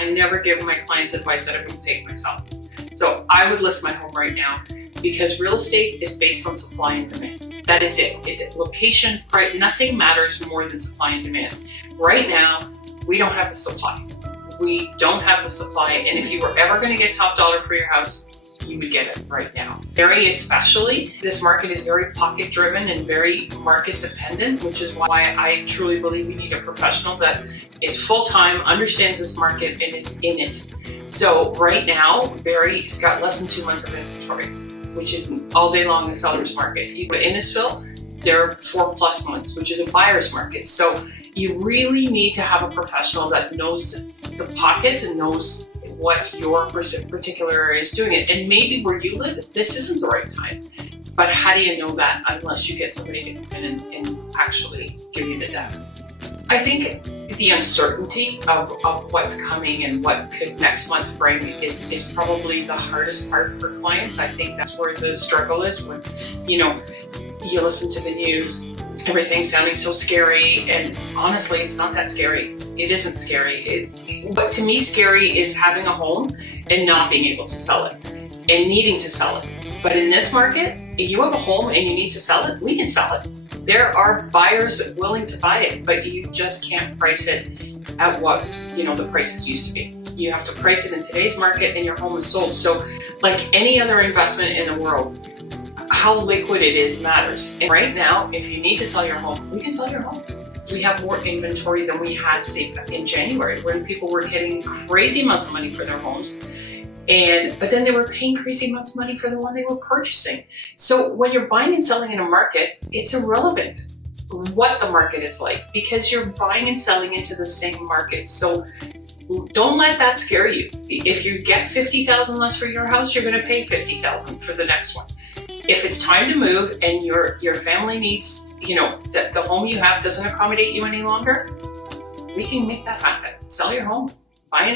I never give my clients advice that I wouldn't take myself. So I would list my home right now because real estate is based on supply and demand. That is it. Location, right? Nothing matters more than supply and demand. Right now, we don't have the supply. We don't have the supply. And if you were ever going to get top dollar for your house, you would get it right now. Barrie especially, this market is very pocket driven and very market dependent, which is why I truly believe we need a professional that is full-time, understands this market, and is in it. So right now, Barrie's got less than 2 months of inventory, which is all day long a seller's market. You go to Innisfil, they're 4+ months, which is a buyer's market. So you really need to have a professional that knows the pockets and knows what your particular area is doing it. And maybe where you live, this isn't the right time. But how do you know that unless you get somebody to come in and actually give you the data? I think the uncertainty of what's coming and what could next month bring is probably the hardest part for clients. I think that's where the struggle is when, you listen to the news, everything's sounding so scary, and honestly, it's not that scary. It isn't scary. What to me scary is having a home and not being able to sell it and needing to sell it. But in this market, if you have a home and you need to sell it, we can sell it. There are buyers willing to buy it, but you just can't price it at what, the prices used to be. You have to price it in today's market and your home is sold. So like any other investment in the world, how liquid it is matters. And right now, if you need to sell your home, we can sell your home. We have more inventory than we had, say, in January, when people were getting crazy amounts of money for their homes. But then they were paying crazy amounts of money for the one they were purchasing. So when you're buying and selling in a market, it's irrelevant what the market is like because you're buying and selling into the same market. So don't let that scare you. If you get $50,000 less for your house, you're going to pay $50,000 for the next one. If it's time to move and your family needs, the home you have doesn't accommodate you any longer, we can make that happen. Sell your home, buy another